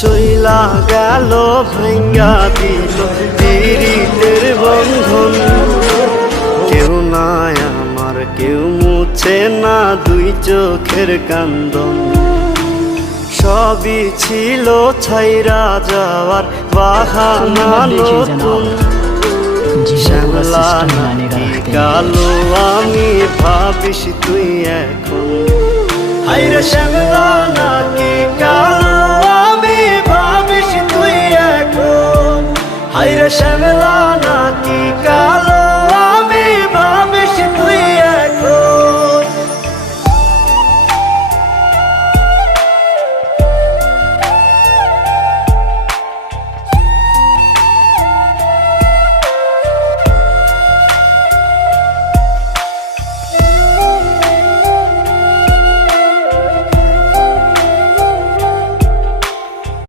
চইলা গেল ভাঙ্গা দিল পীড়িতের বন্ধন। কেউ নাই আমার, কেউ মুছে না দুই চোখের কান্দন। সবই ছিল ছাইরা যাওয়ার বাহানা নতুন। শ্যামলা নাকি কালো আমি ভাবিস তুই এখন, হায়রে শ্যামলা নাকি কালো